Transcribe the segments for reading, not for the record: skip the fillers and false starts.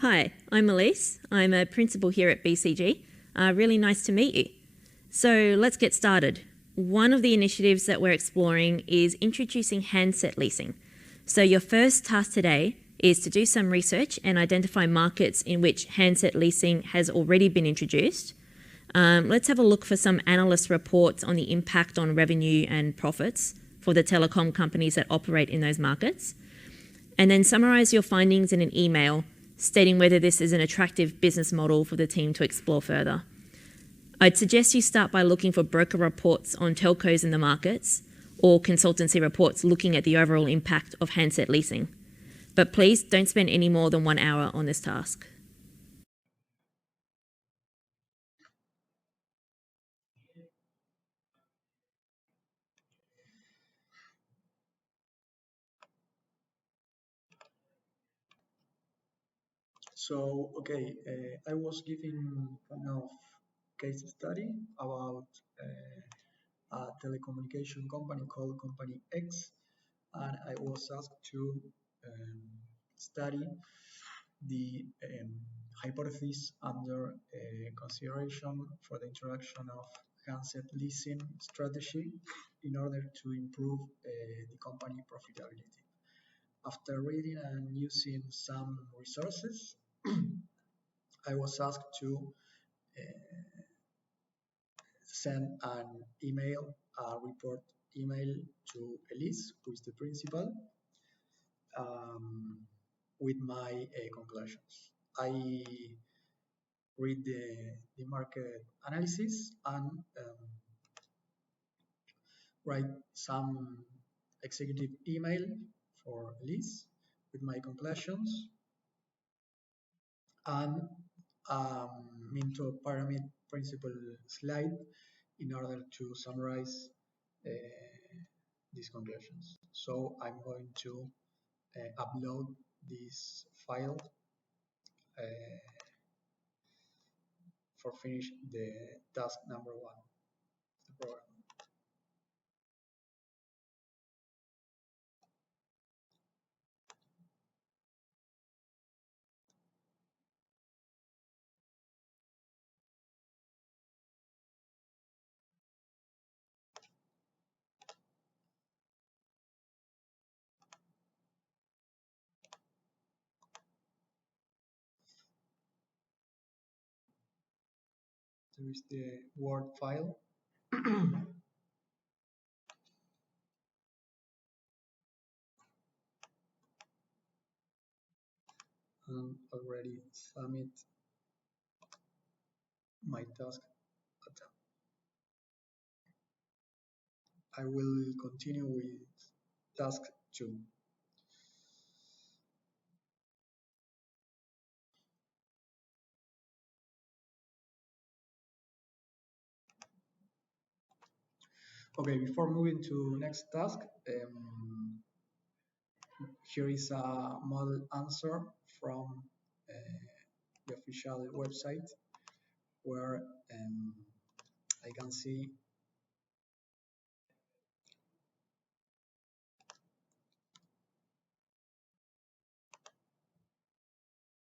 Hi, I'm Elise. I'm a principal here at BCG. Really nice to meet you. So let's get started. One of the initiatives that we're exploring is introducing handset leasing. So your first task today is to do some research and identify markets in which handset leasing has already been introduced. Let's have a look for some analyst reports on the impact on revenue and profits for the telecom companies that operate in those markets. And then summarize your findings in an email stating whether this is an attractive business model for the team to explore further. I'd suggest you start by looking for broker reports on telcos in the markets or consultancy reports looking at the overall impact of handset leasing. But please don't spend any more than 1 hour on this task. So, okay, I was giving kind of case study about a telecommunication company called Company X, and I was asked to study the hypothesis under consideration for the introduction of handset leasing strategy in order to improve the company profitability. After reading and using some resources, I was asked to send an email, a report email to Elise, who is the principal, with my conclusions. I read the market analysis and write some executive email for Elise with my conclusions and into pyramid principle slide in order to summarize these conclusions. So I'm going to upload this file for finish the task number 1 of the program. There is the Word file. And already submit my task. I will continue with task 2. Okay, before moving to next task, here is a model answer from the official website where I can see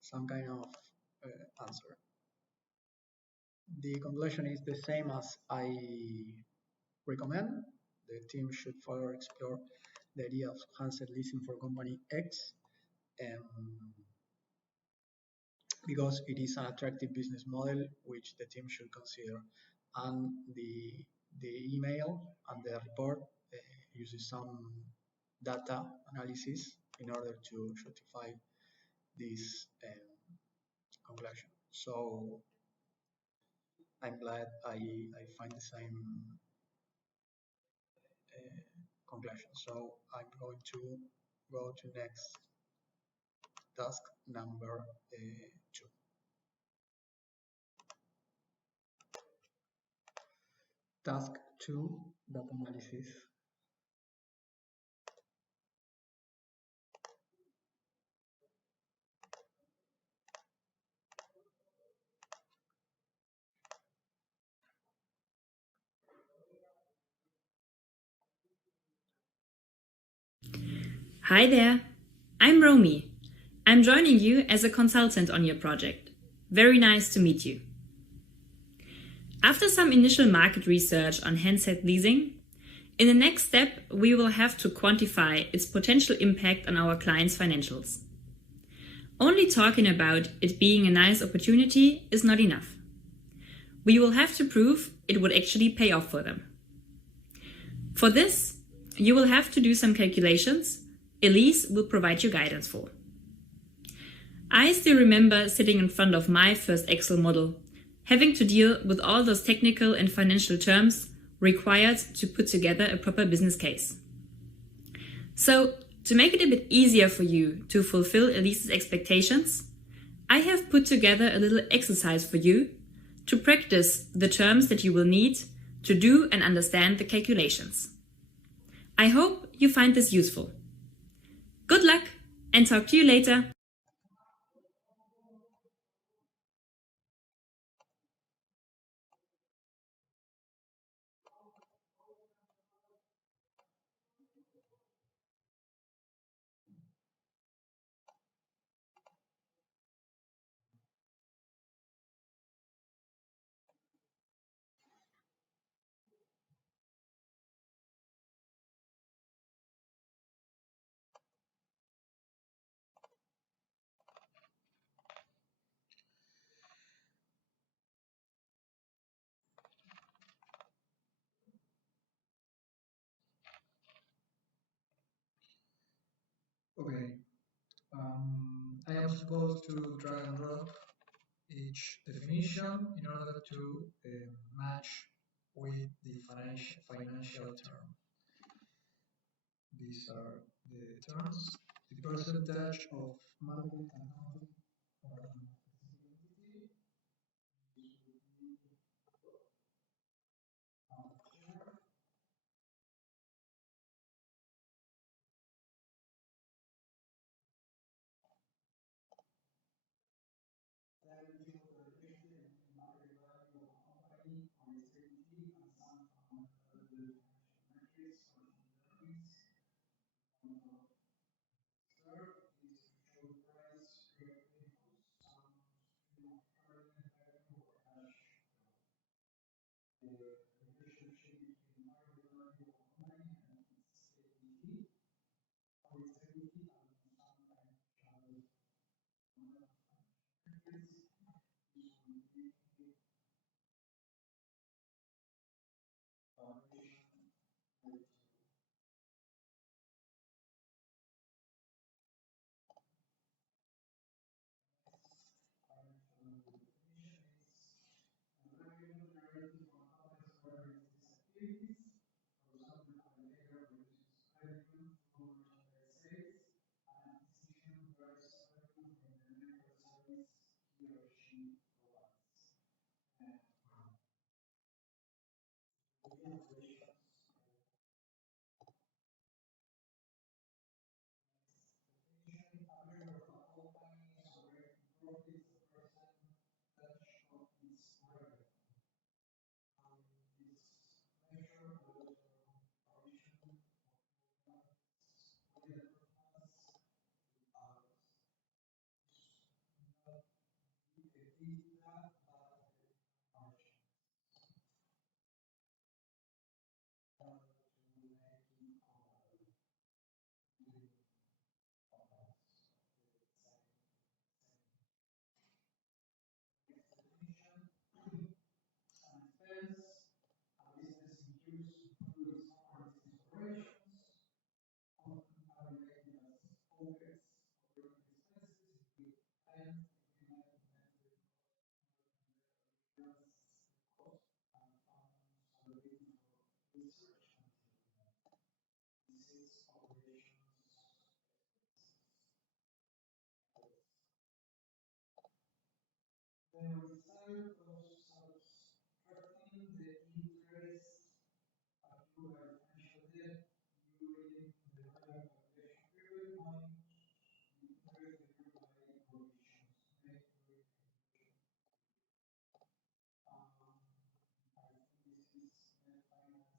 some kind of answer. The conclusion is the same as I recommend. The team should further explore the idea of handset leasing for company X because it is an attractive business model which the team should consider. And the email and the report uses some data analysis in order to justify this conclusion. So I'm glad I find the same conclusion. So I'm going to go to next task number 2. Task 2, data analysis. Hi there, I'm Romy. I'm joining you as a consultant on your project. Very nice to meet you. After some initial market research on handset leasing, in the next step, we will have to quantify its potential impact on our clients' financials. Only talking about it being a nice opportunity is not enough. We will have to prove it would actually pay off for them. For this, you will have to do some calculations Elise will provide you guidance for. I still remember sitting in front of my first Excel model, having to deal with all those technical and financial terms required to put together a proper business case. So, to make it a bit easier for you to fulfill Elise's expectations, I have put together a little exercise for you to practice the terms that you will need to do and understand the calculations. I hope you find this useful. Good luck and talk to you later. Okay, I am supposed to drag and drop each definition in order to match with the financial term. These are the terms. The percentage of market accounting for an entity. This will be share. Then we will the market value of a company on its equity and some other financial metrics or earnings. Third is to show price revenues, some stream of earning revenue or cash flow. The relationship between market value of a company and its equity or its equity and some financial metrics. This will be valuation rate. Financial definition is revenue generated from companies covering its activities. For example, a retailer produces revenue through merchandise sales, and a physician derives revenue from the medical service he or she provides. And operations. Definition, a measure of a company's operating profits, the percentage of its revenue. This measure allows for comparison of with the performance with others. Not the EBITDA, but the margin. To make it comparable with others. Next definition, an expense. A business incurs through its or its operations, often are related as OPEX, operating expenses, include rent, equipment, inventory, materials, cost, and funds allocated for research and development. This is operations. The result of subtracting the interest accrued by financial debt during the relevant calculation period minus the interest accrued by provisions made during the calculation. I think this is net finance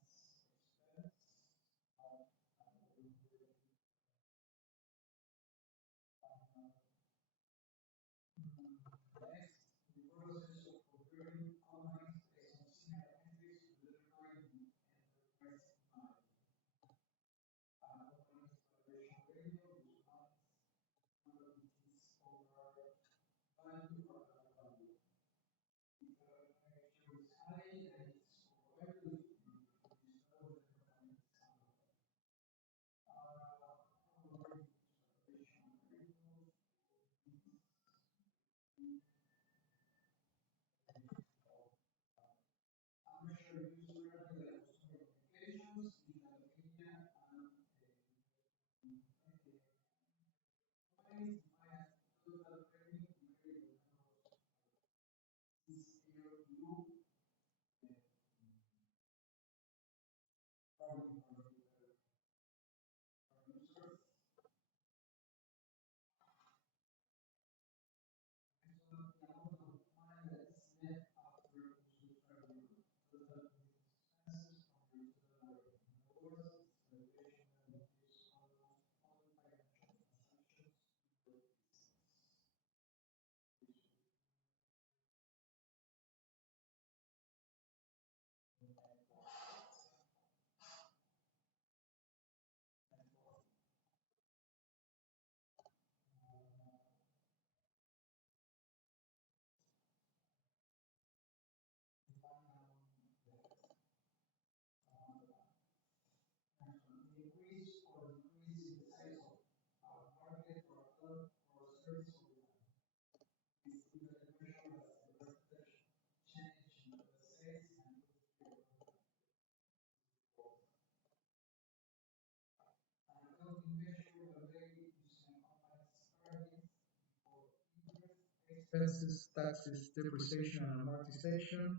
Expenses, taxes, depreciation, and amortization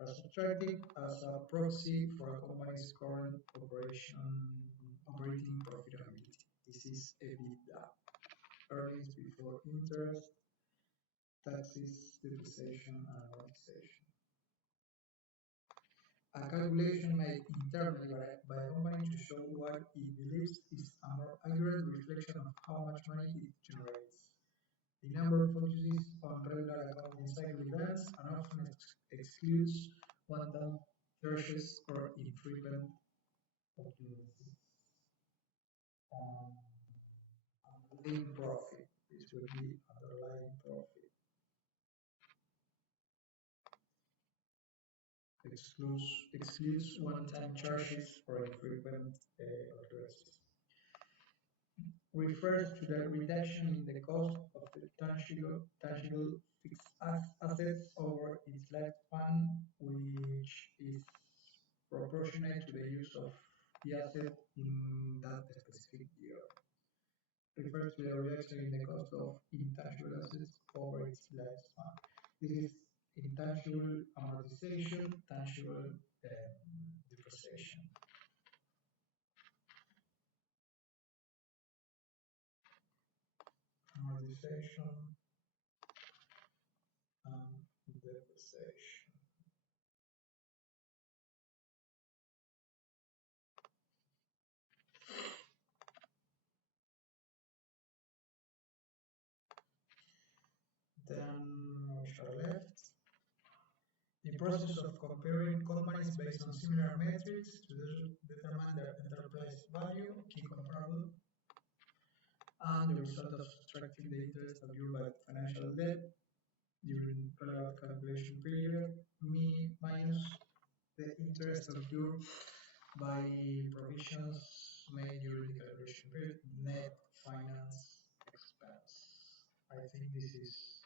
are subtracted as a proxy for a company's current operating profitability. This is EBITDA, earnings before interest, taxes, depreciation, and amortization. A calculation made internally by a company to show what it believes is a more accurate reflection of how much money it generates. The number focuses on regular accounting cycle events and often excludes one-time charges or infrequent occurrences. Underlying profit. This would be underlying profit. Excludes one-time charges or infrequent occurrences. Refers to the reduction in the cost of the tangible fixed assets over its lifespan, which is proportionate to the use of the asset in that specific year. Refers to the reduction in the cost of intangible assets over its lifespan. This is intangible amortization, tangible depreciation. Amortization and depreciation. Then we are left. The process of comparing companies based on similar metrics to determine their enterprise value, key comparable, and the result of subtracting the interest accrued by financial debt during relevant calculation period, minus the interest accrued by provisions made during the calculation period, net finance expense. I think this is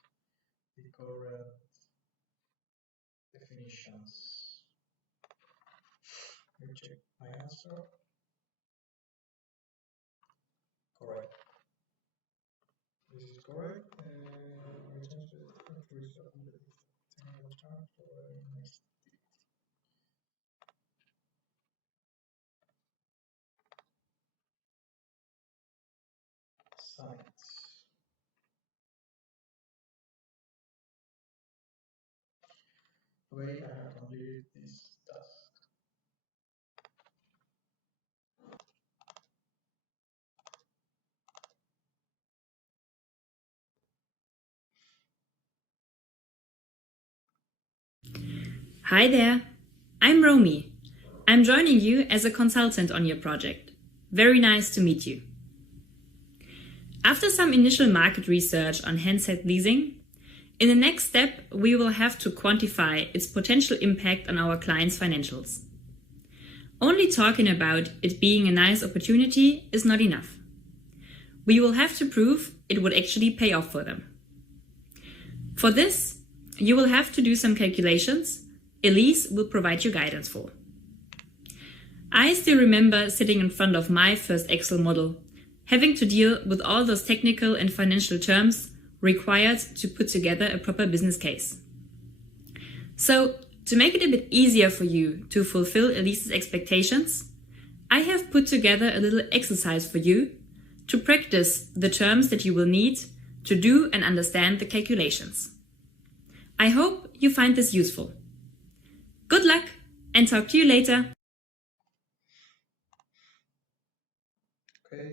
the correct definitions. Let me check my answer. Correct. This is correct. We change the result of the technical term for next activity. Science. Okay, I have completed this task. Hi there, I'm Romy. I'm joining you as a consultant on your project. Very nice to meet you. After some initial market research on handset leasing, In the next step, we will have to quantify its potential impact on our clients' financials. Only talking about it being a nice opportunity is not enough. We will have to prove it would actually pay off for them. For this, you will have to do some calculations Elise will provide you guidance for. I still remember sitting in front of my first Excel model, having to deal with all those technical and financial terms required to put together a proper business case. So, to make it a bit easier for you to fulfill Elise's expectations, I have put together a little exercise for you to practice the terms that you will need to do and understand the calculations. I hope you find this useful. Good luck and talk to you later. Okay.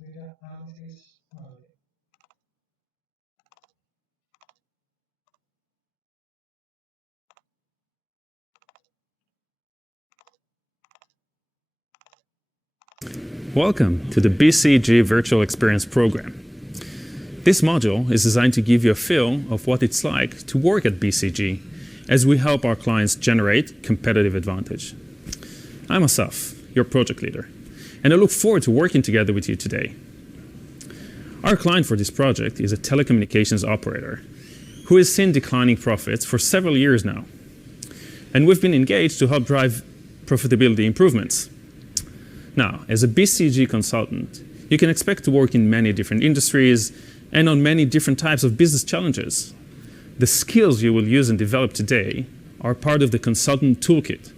Data analysis. Welcome to the BCG Virtual Experience Program. This module is designed to give you a feel of what it's like to work at BCG as we help our clients generate competitive advantage. I'm Asaf, your project leader, and I look forward to working together with you today. Our client for this project is a telecommunications operator who has seen declining profits for several years now, and we've been engaged to help drive profitability improvements. Now, as a BCG consultant, you can expect to work in many different industries and on many different types of business challenges. The skills you will use and develop today are part of the consultant toolkit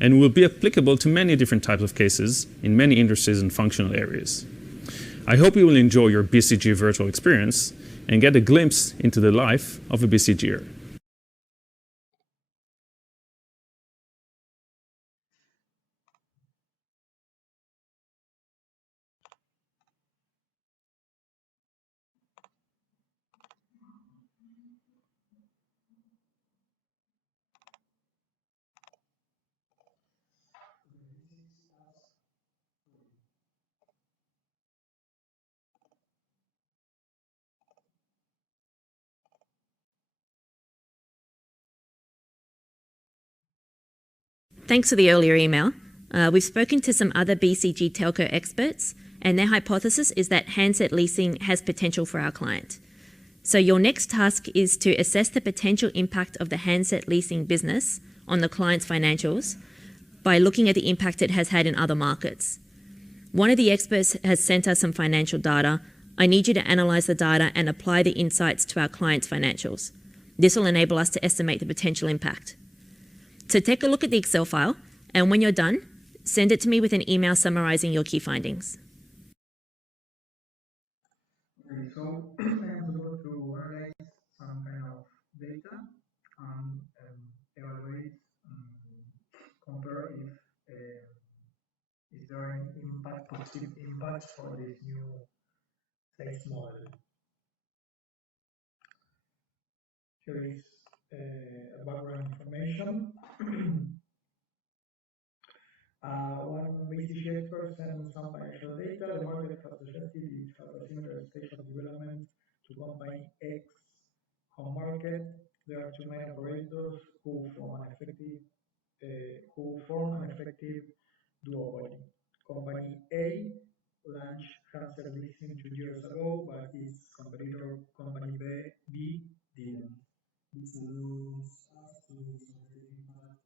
and will be applicable to many different types of cases in many industries and functional areas. I hope you will enjoy your BCG virtual experience and get a glimpse into the life of a BCGer. Thanks for the earlier email. We've spoken to some other BCG telco experts, and their hypothesis is that handset leasing has potential for our client. So your next task is to assess the potential impact of the handset leasing business on the client's financials by looking at the impact it has had in other markets. One of the experts has sent us some financial data. I need you to analyze the data and apply the insights to our client's financials. This will enable us to estimate the potential impact. So take a look at the Excel file, and when you're done, send it to me with an email summarizing your key findings. Okay, so I am supposed to analyze some kind of data and evaluate, compare if is there any impact, positive impact for this new sales model. Here is background information. One BCG expert sent some financial data. The market has suggested it has a similar stage of development to company X home market. There are two main operators who form an effective duopoly. Company A launched handset leasing 2 years ago, but its competitor company B didn't. This allows us to estimate the impact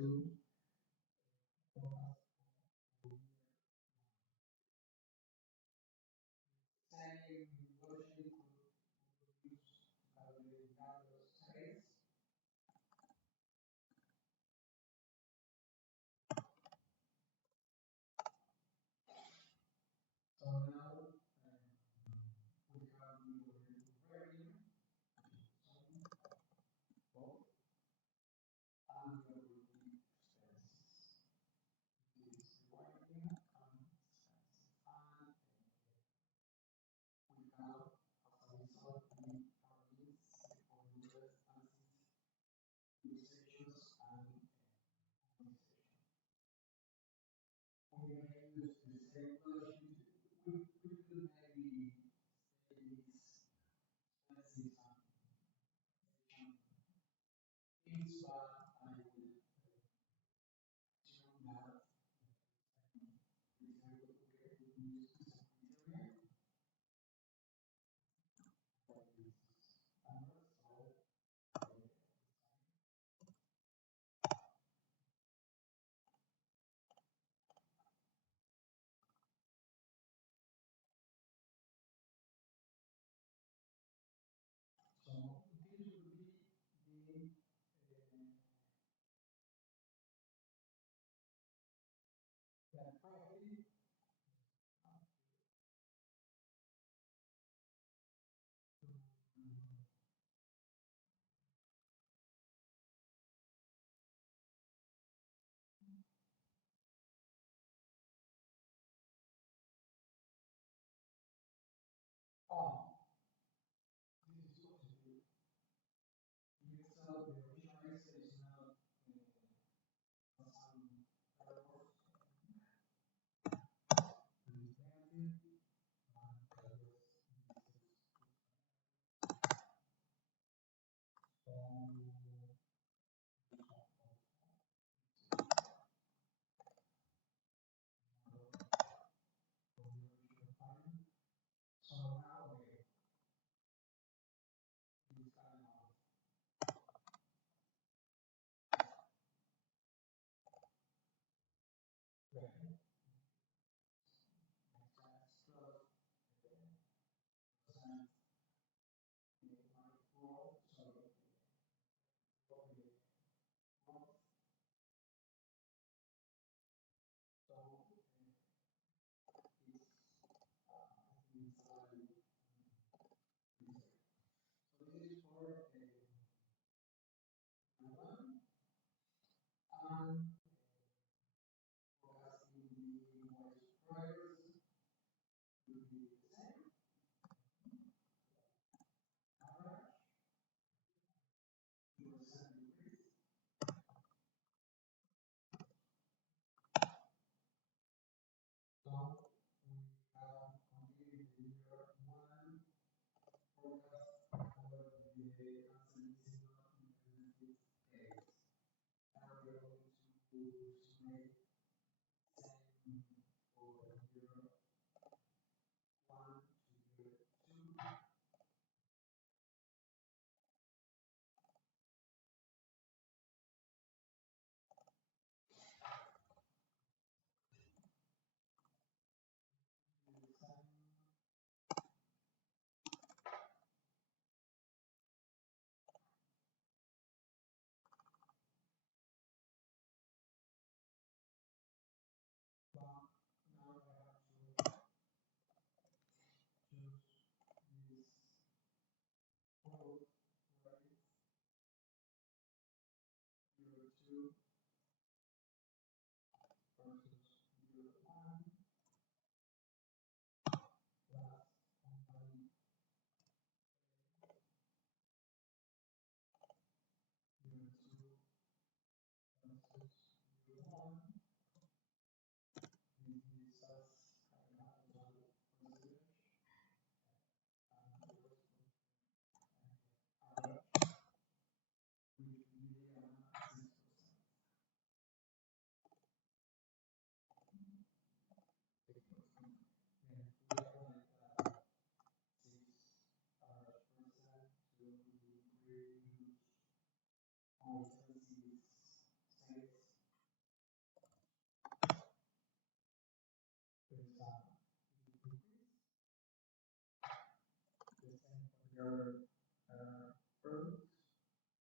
to other products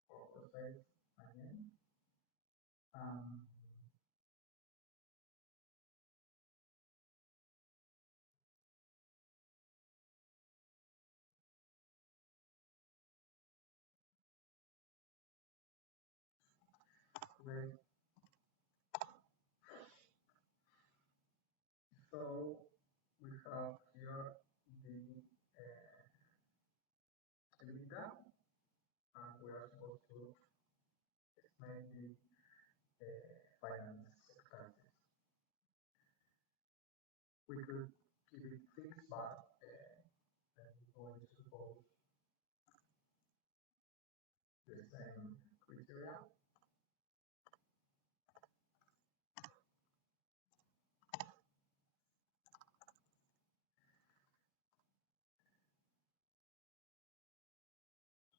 for sales again. Great. So we have here the EBITDA, and we are supposed to estimate the finance expenses. We could keep it fixed, but then we're going to suppose the same criteria.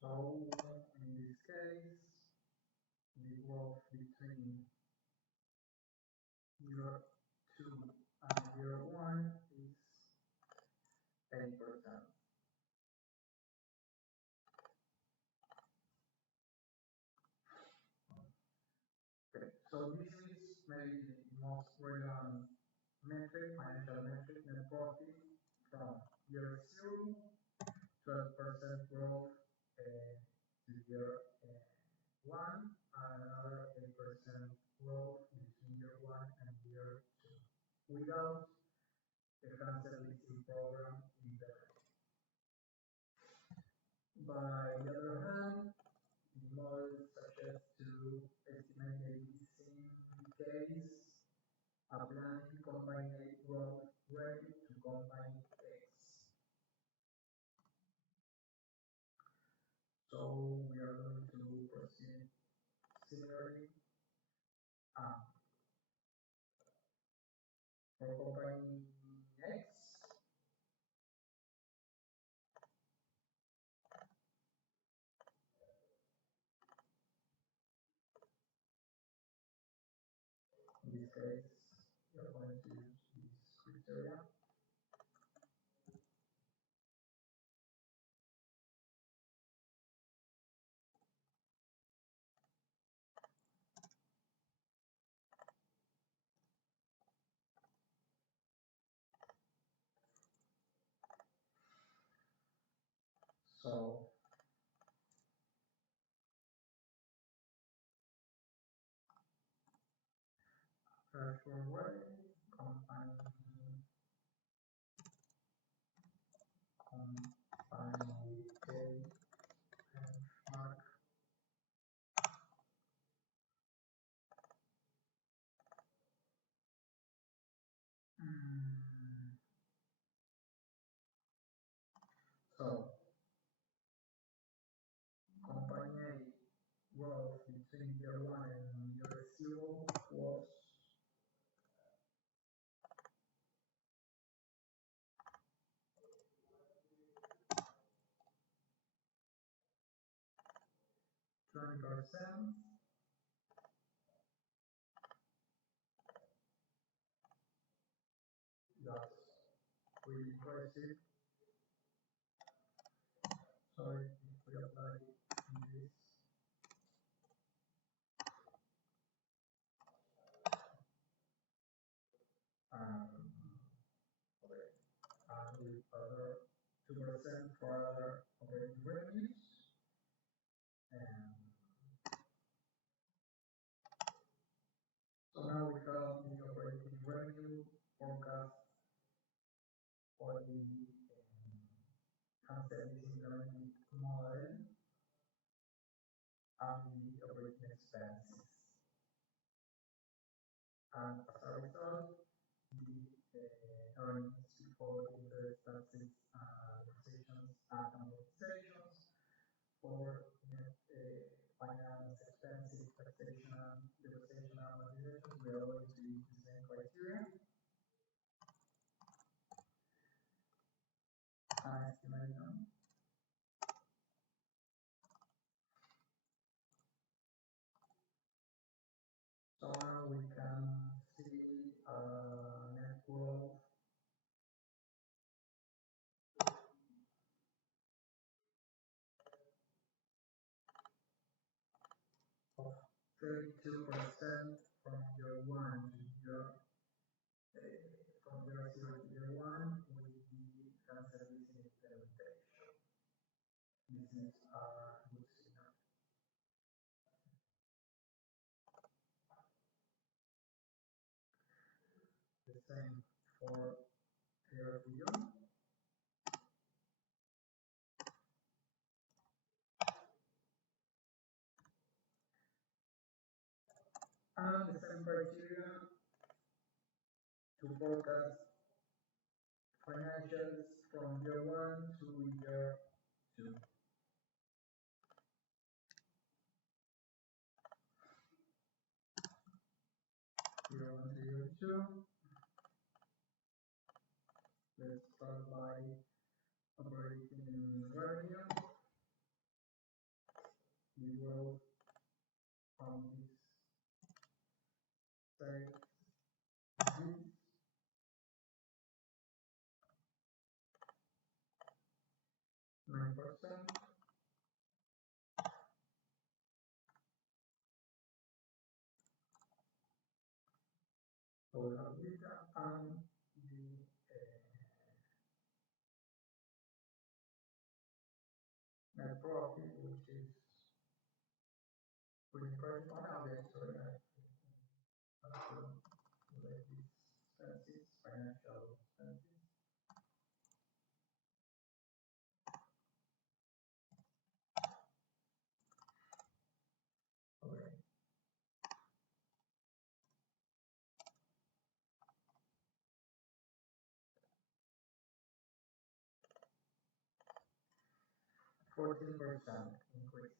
So in this case, the growth between year 2 and year 1 is 8%. Okay, so this is maybe the most relevant metric, financial metric, net profit from year 0, 12% growth to year 1, and another 8% growth between year 1 and year 2, without the cancel leasing program in there. By the other hand, the model suggests to estimate the leasing case applying company A growth rate to company X. So we are going to proceed similarly for company X. In this case, we are going to use this criteria. So therefore, company A benchmark so company A growth between year 1 and year 0 was 20%. That's pretty impressive. So if we apply this, and with other 2% for other operating revenues, and so now we have the operating revenue forecast for the concept leasing model and the operating expenses. And as a result, the earnings before interest, taxes, taxations, and amortizations for net finance expenses, taxation, depreciation, and amortization, we are going to use the same criteria. And estimate them. So now we can see net growth 32% from year 1 to year from year 0 to year 1 with the cancer leasing implementation. This is a good signal. The same for year beyond. And the same criteria to forecast financials from year 1 to year 2. Year 1 to year 2. Let's start by operating revenue. We will from this side 9%. Total data and the net profit, which is pretty impressive. Okay, sorry, I have to relate these expenses, financial expenses. Okay. %14 increase.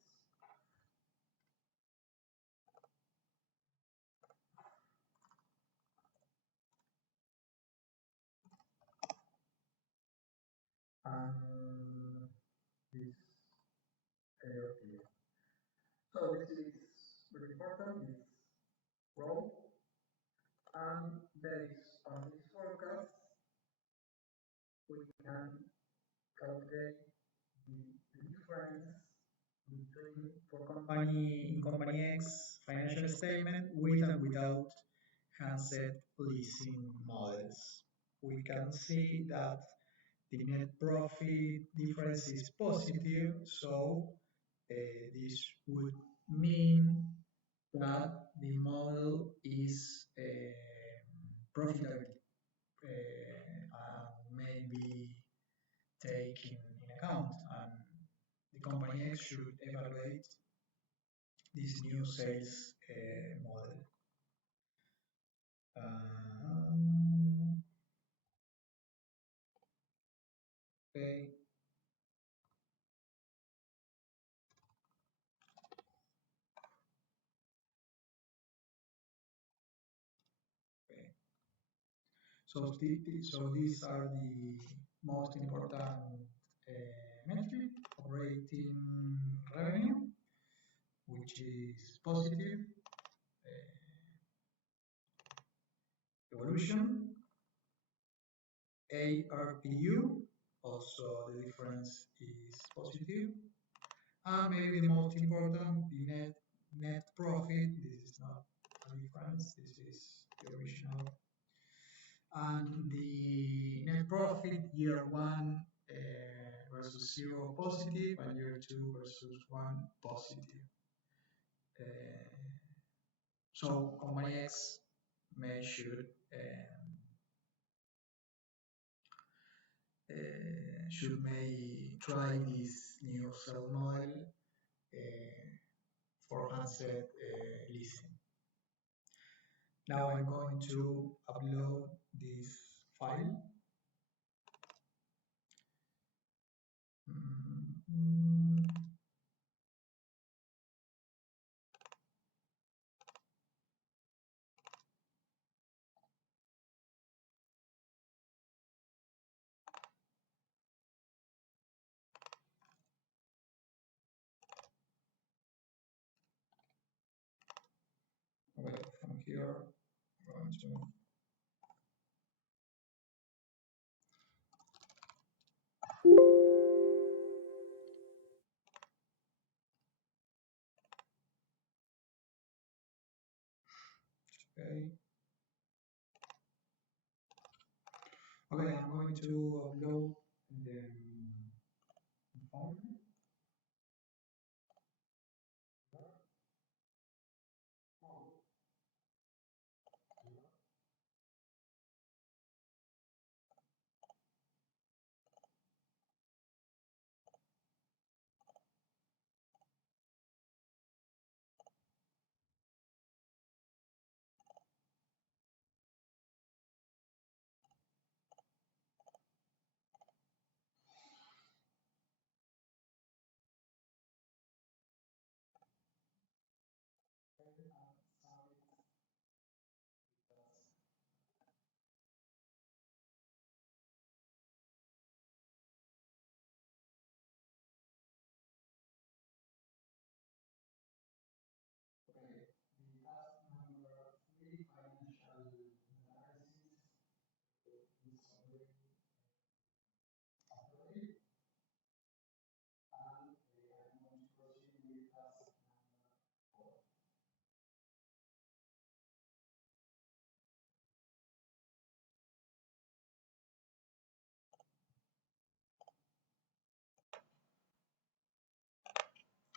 And this area. So this is very important, this role. And based on this forecast, we can calculate the difference between for company X financial statement with and without handset leasing models. We can see that the net profit difference is positive, so this would mean that the model is profitable and maybe taken in account, and the company X should evaluate this new sales model. Okay. So these are the most important metric, operating revenue, which is positive, evolution, ARPU, also the difference is positive, and maybe the most important, the net profit. This is not a difference, this is the original. And the net profit year 1 versus 0 positive, and year 2 versus 1 positive. So company X may try this new sales model for handset leasing. Now I'm going to upload this file. Okay, from here, I'm going to Okay. Okay, I'm going to upload the file.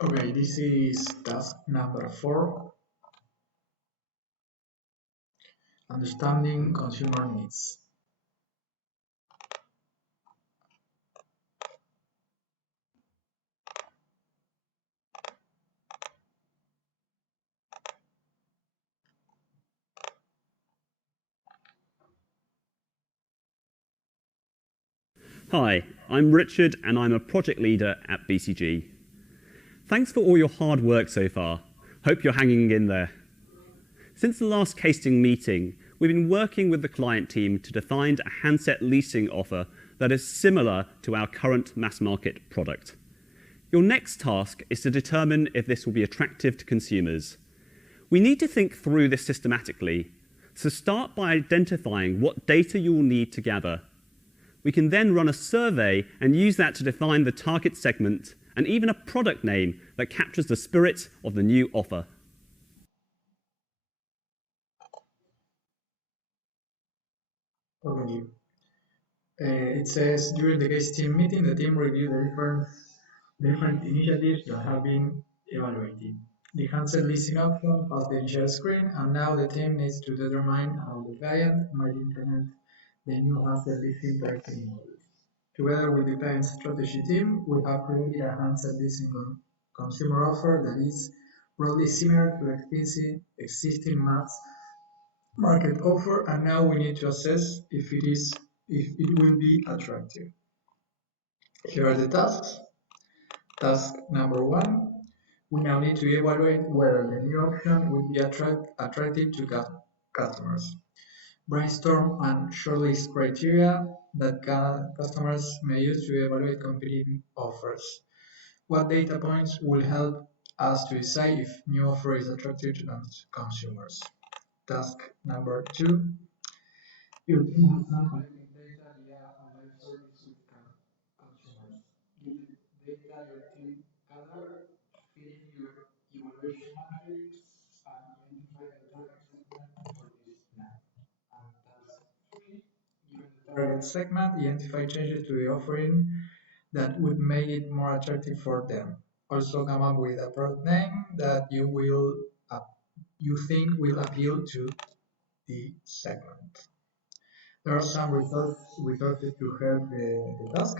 Okay, this is task number 4, understanding consumer needs. Hi, I'm Richard and I'm a project leader at BCG. Thanks for all your hard work so far. Hope you're hanging in there. Since the last casting meeting, we've been working with the client team to define a handset leasing offer that is similar to our current mass market product. Your next task is to determine if this will be attractive to consumers. We need to think through this systematically, so start by identifying what data you will need to gather. We can then run a survey and use that to define the target segment and even a product name that captures the spirit of the new offer. Okay. It says during the case team meeting, the team reviewed the different initiatives that have been evaluated. The handset leasing option passed the initial screen, and now the team needs to determine how the client might implement the new handset leasing pricing model. Together with the client strategy team, we have created a handset leasing consumer offer that is broadly similar to existing mass market offer, and now we need to assess if it will be attractive. Here are the tasks. Task number 1. We now need to evaluate whether the new option will be attractive to customers. Brainstorm and shortlist criteria that customers may use to evaluate competing offers. What data points will help us to decide if new offer is attractive to consumers? Task number 2. Your team has now collected data via a live service with consumers. Use the data your team gathered, feed in your evaluation matrix, and identify the target segment for this plan. And task 3, given the target segment, identify changes to the offering that would make it more attractive for them. Also come up with a product name that you think will appeal to the segment. There are some resources to help the task.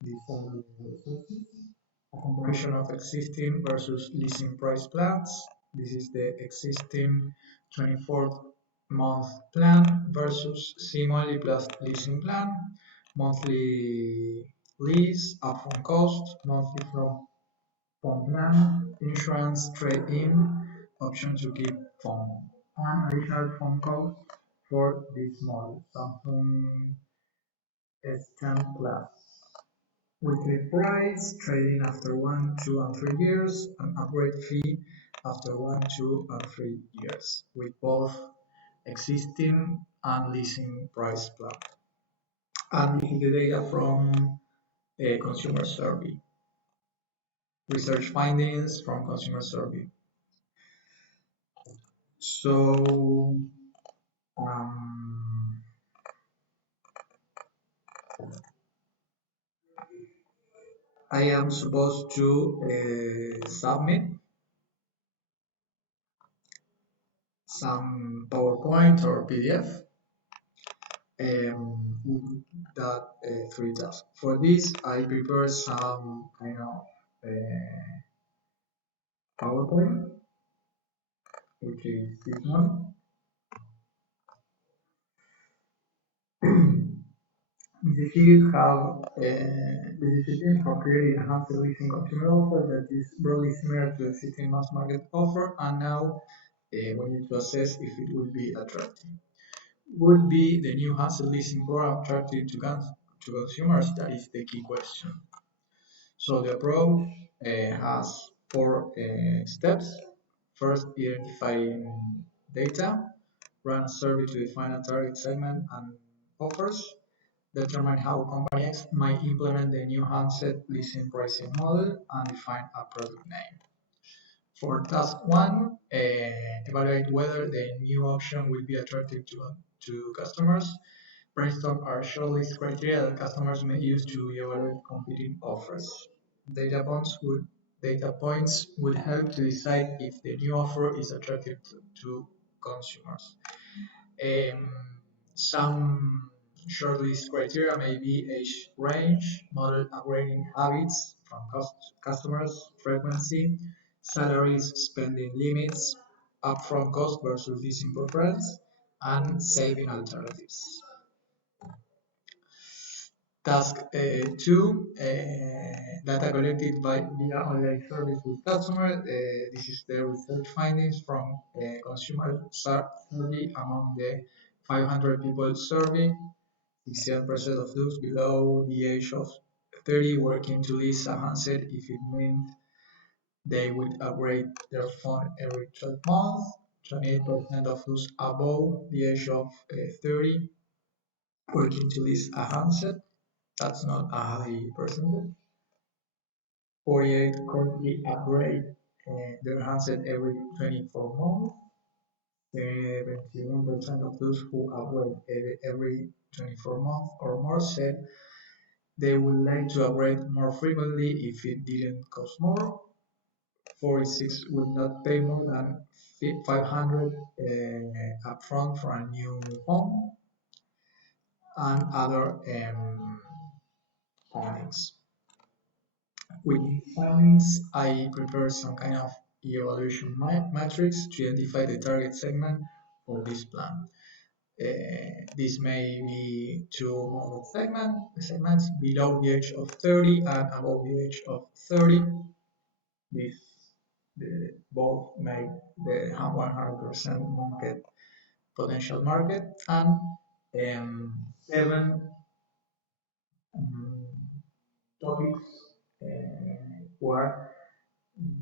These are the resources. A comparison of existing versus leasing price plans. This is the existing 24-month plan versus SIM-only plus leasing plan. Monthly lease, upfront cost, monthly from phone plan, insurance trade-in, option to keep phone, and additional phone cost for this model, Samsung S10 Plus. Weekly price, trading after 1, 2, and 3 years, and upgrade fee after 1, 2, and 3 years, with both existing and leasing price plan. And this is the data from a consumer survey. Research findings from consumer survey. So um, I am supposed to submit some PowerPoint or PDF with that three tasks. For this, I prepare some kind of PowerPoint, which is this one. BCG have the discipline for creating enhanced leasing consumer offer that is broadly similar to the existing mass market offer, and now we need to assess if it will be attractive. Would be the new asset leasing program attractive to consumers? That is the key question. So the approach has four steps. First, identifying data, run a survey to define a target segment and offers, determine how Company X might implement the new handset leasing pricing model, and define a product name. For task one, evaluate whether the new option will be attractive to customers. Brainstorm our shortlist criteria that customers may use to evaluate competing offers. Data points would Data points would help to decide if the new offer is attractive to consumers. Um, some shortlist criteria may be age range, model upgrading habits from customers, frequency, salaries, spending limits, upfront cost versus leasing preference, and saving alternatives. Task 2, data collected via online service with customer. This is the research findings from consumer survey among the 500 people surveyed. 67% of those below the age of 30 working to lease a handset if it meant they would upgrade their phone every 12 months. 28% of those above the age of 30 working to lease a handset. That's not a high percentage. 48 currently upgrade their handset every 24 months. 71% of those who upgrade every 24 months or more said they would like to upgrade more frequently if it didn't cost more. 46 would not pay more than 500 upfront for a new phone, and other findings. With these findings, I prepared some kind of evaluation matrix to identify the target segment for this plan. This may be two model segments below the age of 30 and above the age of 30. This both make the 100% market potential market, and 7 topics where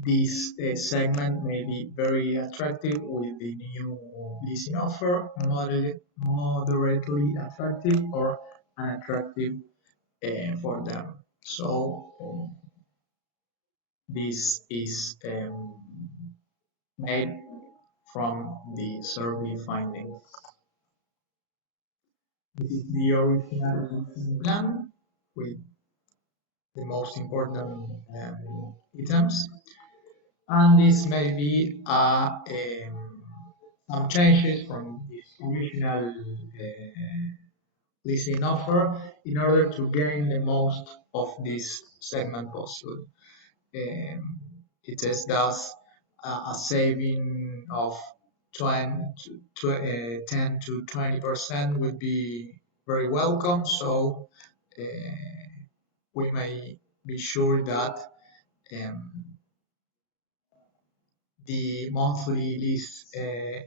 this segment may be very attractive with the new leasing offer, moderately attractive, or unattractive for them. So this is made from the survey findings. This is the original leasing plan with the most important items, and this may be some changes from this original leasing offer in order to gain the most of this segment possible. It is thus a saving of 10 to 20% would be very welcome. So we may be sure that the monthly lease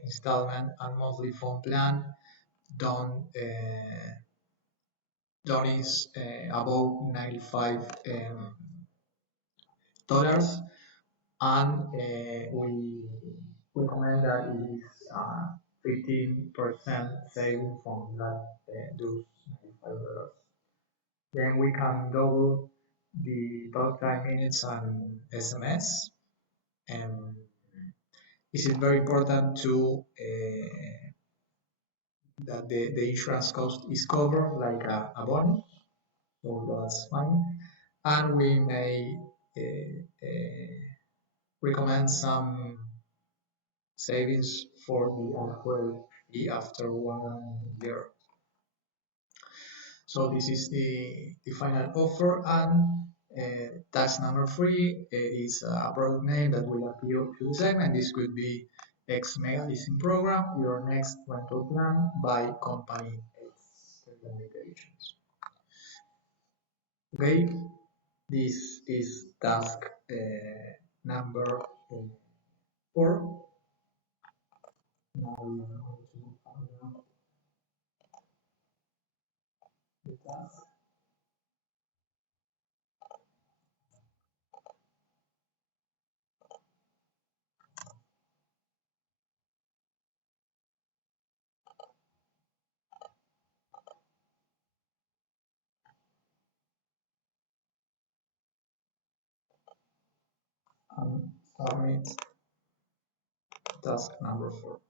installment and monthly phone plan don't is above $95, and we recommend that it is 15% saving from that those $95. Then we can double the talk time minutes and SMS. And is it very important to that the insurance cost is covered like a bond, so that's fine. And we may recommend some savings for the actual fee after 1 year. So this is the final offer, and task number 3 is a product name that will appear to the segment. This could be X Mega Leasing Program, your next rental plan by company X Telecommunications. Okay, this is task number 4. Now we are going to find out the task. And submit task number 4.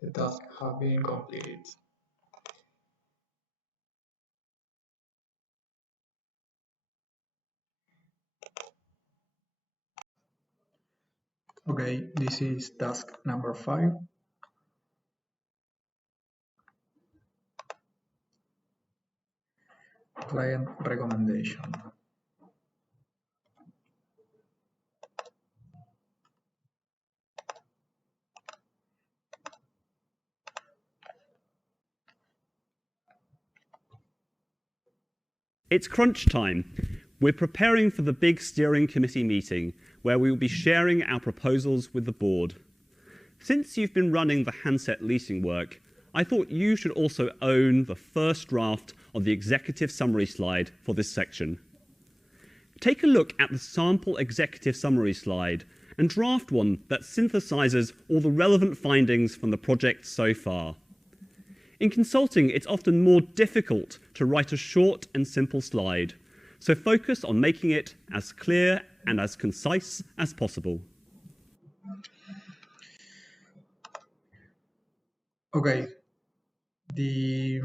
The task have been completed. Okay, this is task number 5. Client recommendation. It's crunch time. We're preparing for the big steering committee meeting where we will be sharing our proposals with the board. Since you've been running the handset leasing work, I thought you should also own the first draft of the executive summary slide for this section. Take a look at the sample executive summary slide and draft one that synthesizes all the relevant findings from the project so far. In consulting, it's often more difficult to write a short and simple slide, so focus on making it as clear and as concise as possible. Okay, the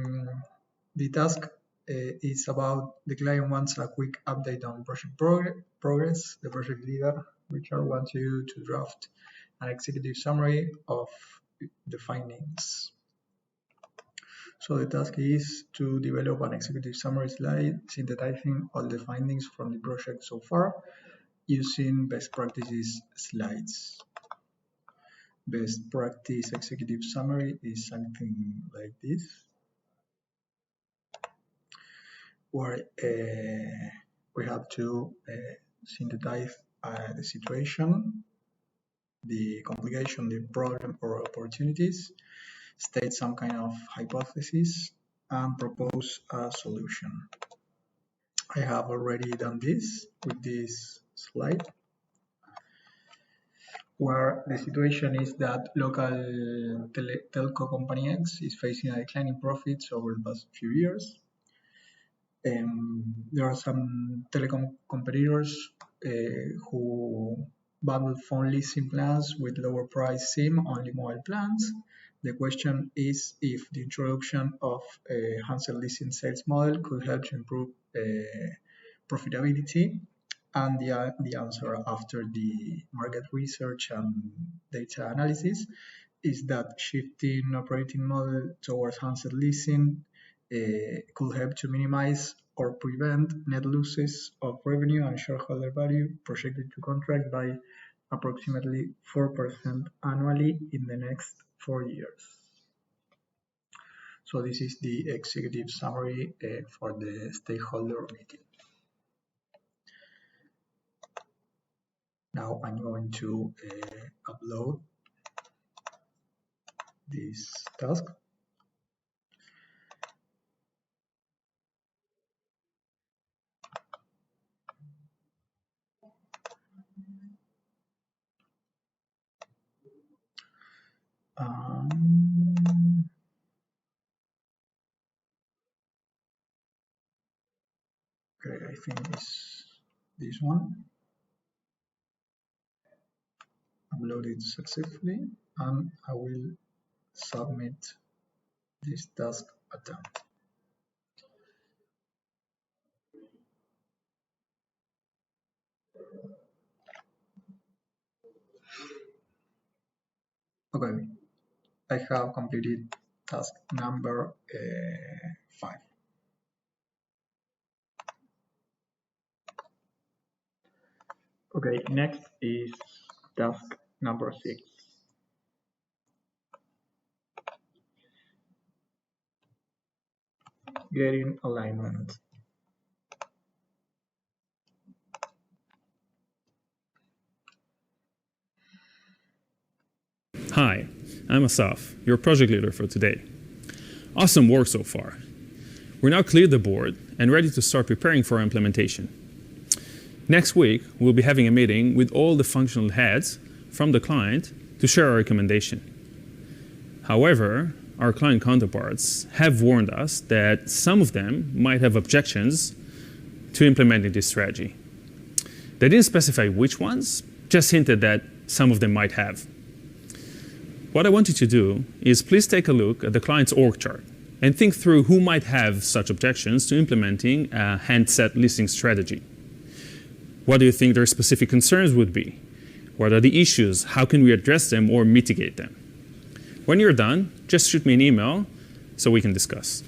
task is about the client wants a quick update on project progress. The project leader, Richard, wants you to draft an executive summary of the findings. So the task is to develop an executive summary slide synthesizing all the findings from the project so far using best practices slides. Best practice executive summary is something like this, where we have to synthesize the situation, the complication, the problem or opportunities, state some kind of hypothesis, and propose a solution. I have already done this with this slide, where the situation is that local telco company X is facing a decline in profits over the past few years. There are some telecom competitors who bundle phone leasing plans with lower price SIM-only mobile plans. The question is if the introduction of a handset leasing sales model could help to improve profitability. And the answer after the market research and data analysis is that shifting operating model towards handset leasing could help to minimize or prevent net losses of revenue and shareholder value projected to contract by approximately 4% annually in the next 4 years. So this is the executive summary for the stakeholder meeting. Now I'm going to upload this task. Okay, I think it's this one. Uploaded successfully, and I will submit this task attempt. Okay, I have completed task number 5. Okay, next is task number 6. Getting alignment. Hi, I'm Asaf, your project leader for today. Awesome work so far. We're now cleared the board and ready to start preparing for our implementation. Next week, we'll be having a meeting with all the functional heads from the client to share our recommendation. However, our client counterparts have warned us that some of them might have objections to implementing this strategy. They didn't specify which ones, just hinted that some of them might have. What I want you to do is please take a look at the client's org chart and think through who might have such objections to implementing a handset leasing strategy. What do you think their specific concerns would be? What are the issues? How can we address them or mitigate them? When you're done, just shoot me an email so we can discuss.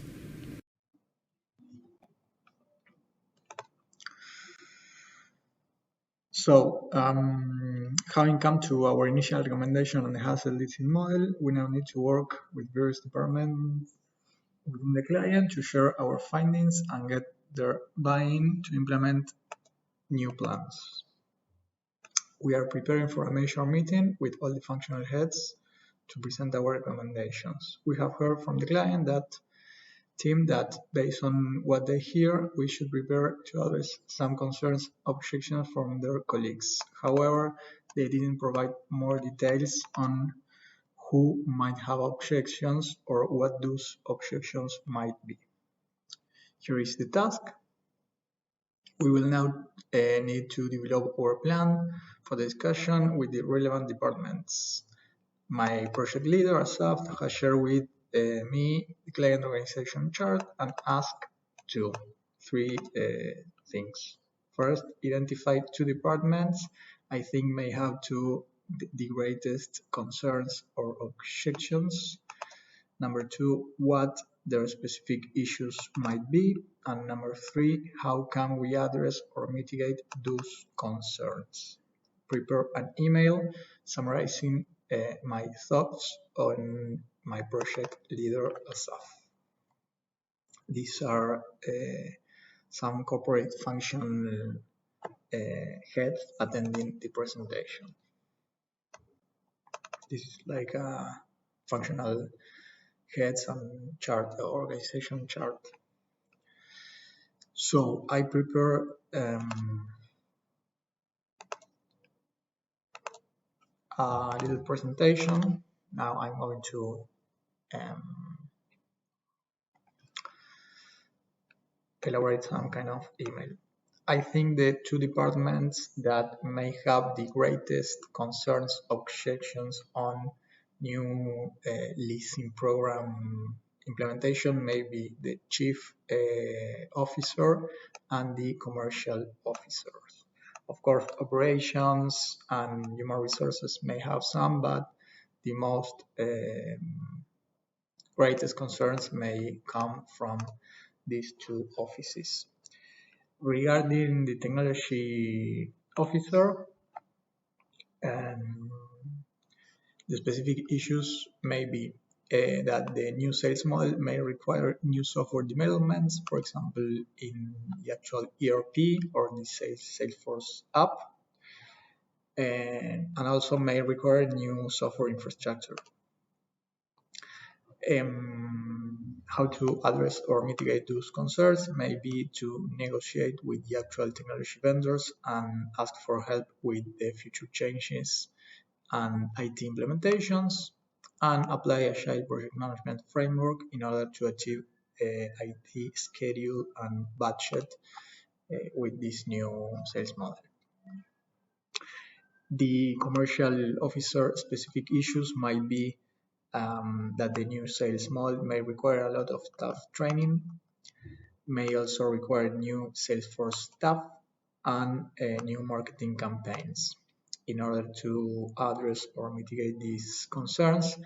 So, having come to our initial recommendation on the hazard leasing model, we now need to work with various departments within the client to share our findings and get their buy-in to implement new plans. We are preparing for a major meeting with all the functional heads to present our recommendations. We have heard from the client that based on what they hear, we should prepare to address some concerns, objections from their colleagues. However, they didn't provide more details on who might have objections or what those objections might be. Here is the task. We will now need to develop our plan for the discussion with the relevant departments. My project leader, Asaf, has shared with me the client organization chart and asked three things. First, identify 2 departments I think may have the greatest concerns or objections. Number 2, what their specific issues might be. And number 3, how can we address or mitigate those concerns. Prepare an email summarizing my thoughts on my project leader, Asaf. These are some corporate function heads attending the presentation. This is like a functional heads and chart, organization chart. So I prepare a little presentation. Now I'm going to elaborate some kind of email. I think the 2 departments that may have the greatest concerns, objections on new leasing program implementation may be the chief officer and the commercial officers. Of course, operations and human resources may have some, but the most greatest concerns may come from these 2 offices. Regarding the technology officer, the specific issues may be that the new sales model may require new software developments, for example, in the actual ERP or the Salesforce app, and also may require new software infrastructure. How to address or mitigate those concerns may be to negotiate with the actual technology vendors and ask for help with the future changes and IT implementations, and apply Agile project management framework in order to achieve a IT schedule and budget with this new sales model. The commercial officer specific issues might be that the new sales model may require a lot of staff training, may also require new Salesforce staff and new marketing campaigns. In order to address or mitigate these concerns,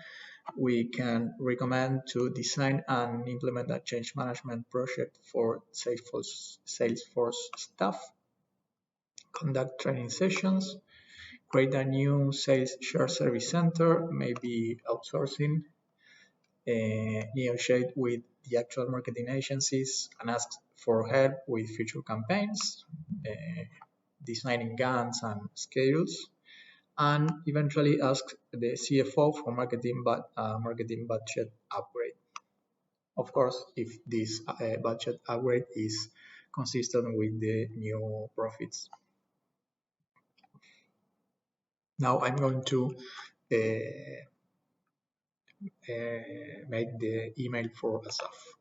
we can recommend to design and implement a change management project for Salesforce staff, conduct training sessions, create a new sales shared service center, maybe outsourcing, negotiate with the actual marketing agencies and ask for help with future campaigns, designing guns and schedules, and eventually ask the CFO for marketing budget upgrade. Of course, if this budget upgrade is consistent with the new profits. Now I'm going to make the email for Asaf.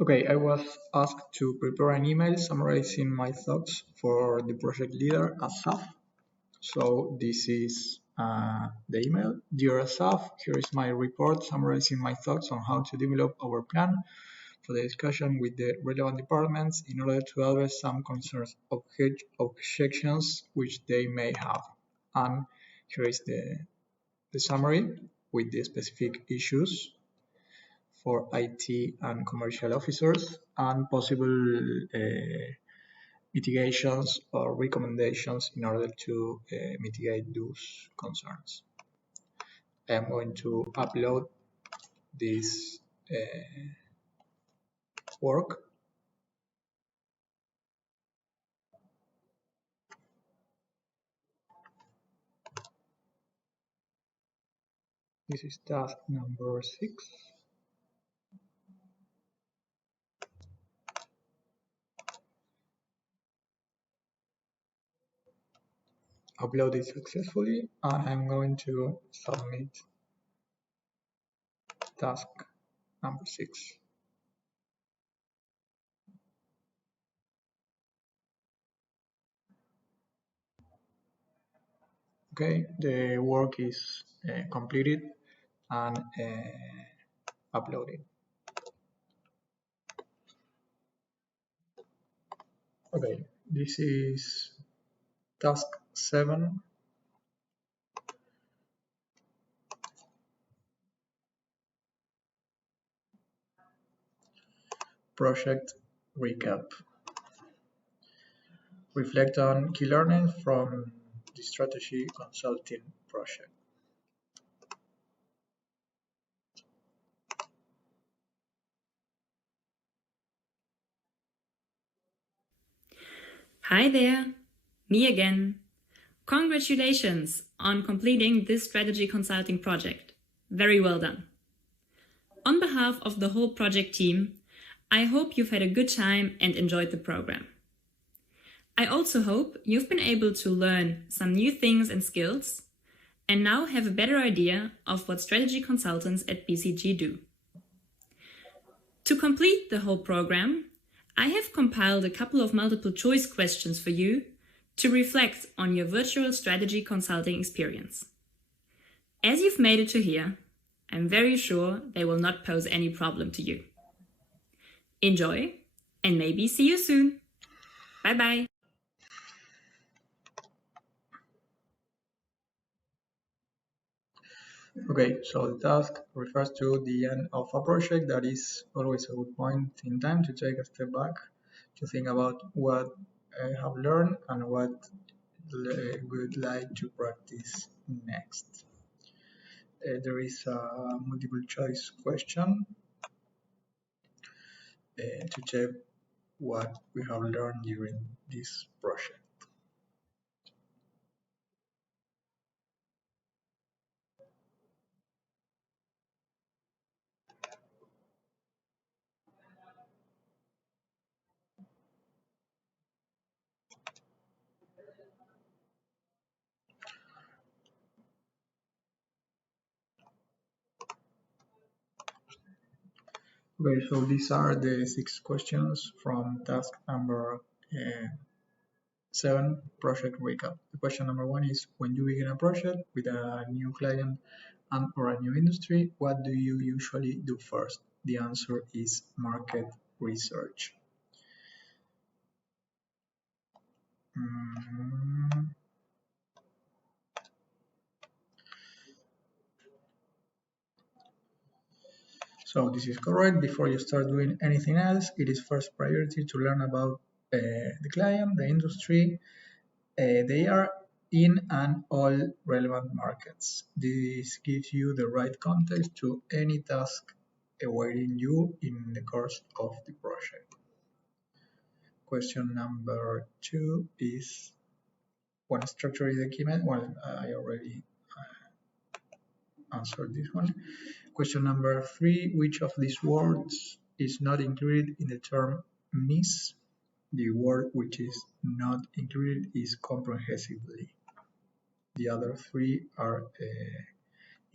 Okay, I was asked to prepare an email summarizing my thoughts for the project leader, Asaf. So this is the email. Dear Asaf, here is my report summarizing my thoughts on how to develop our plan for the discussion with the relevant departments in order to address some concerns or objections which they may have. And here is the summary with the specific issues for IT and commercial officers and possible mitigations or recommendations in order to mitigate those concerns. I am going to upload this work. This is task number 6. Uploaded successfully, and I'm going to submit task number 6. Okay, the work is completed and uploaded. Okay, this is task 7. Project recap. Reflect on key learnings from the Stategy Consulting project. Hi there, me again. Congratulations on completing this strategy consulting project. Very well done. On behalf of the whole project team, I hope you've had a good time and enjoyed the program. I also hope you've been able to learn some new things and skills and now have a better idea of what strategy consultants at BCG do. To complete the whole program, I have compiled a couple of multiple choice questions for you to reflect on your virtual strategy consulting experience. As you've made it to here, I'm very sure they will not pose any problem to you. Enjoy, and maybe see you soon. Bye-bye. Okay, so the task refers to the end of a project. That is always a good point in time to take a step back, to think about what I have learned and what I would like to practice next. There is a multiple choice question to check what we have learned during this project. Okay, so these are the 6 questions from task number 7, project recap. The question number 1 is, when you begin a project with a new client and or a new industry, what do you usually do first? The answer is market research. So this is correct. Before you start doing anything else, it is first priority to learn about the client, the industry they are in, and all relevant markets. This gives you the right context to any task awaiting you in the course of the project. Question number 2 is, what structure is the key method? Well, I already answered this one. Question number 3, which of these words is not included in the term miss? The word which is not included is comprehensively. The other 3 are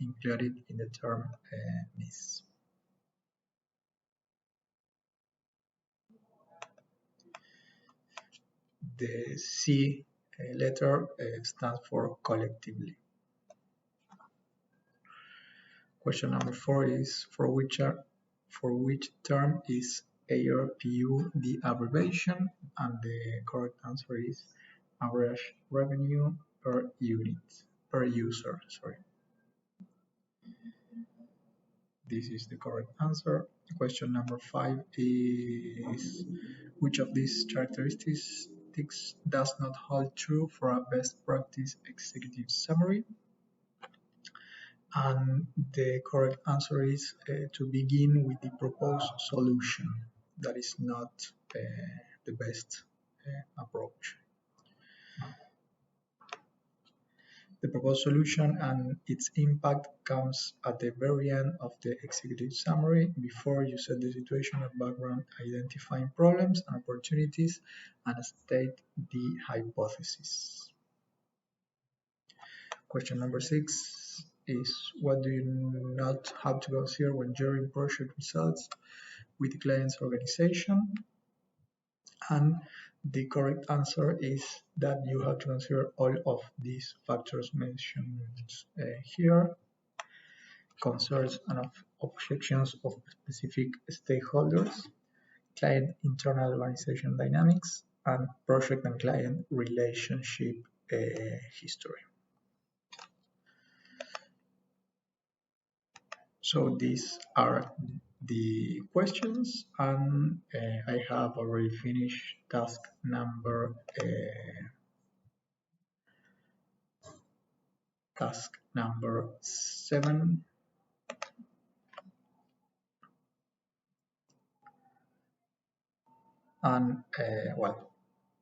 included in the term miss. The C letter stands for collectively. Question number 4 is, for which term is ARPU the abbreviation? And the correct answer is average revenue per user. This is the correct answer. Question number 5 is, which of these characteristics does not hold true for a best practice executive summary? And the correct answer is to begin with the proposed solution. That is not the best approach. The proposed solution and its impact comes at the very end of the executive summary, before you set the situation of background, identifying problems and opportunities, and state the hypothesis. Question number 6 is, what do you not have to consider when sharing project results with the client's organization? And the correct answer is that you have to consider all of these factors mentioned here: concerns and objections of specific stakeholders, client internal organization dynamics, and project and client relationship history. So these are the questions, and I have already finished task number 7. And well,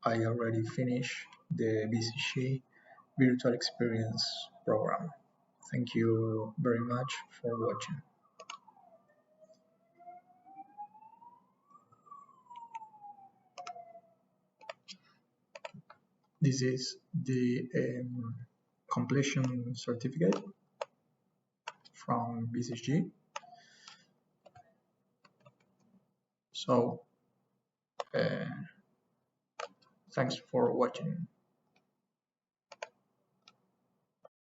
I already finished the BCG Virtual Experience program. Thank you very much for watching. This is the completion certificate from BCG. So thanks for watching.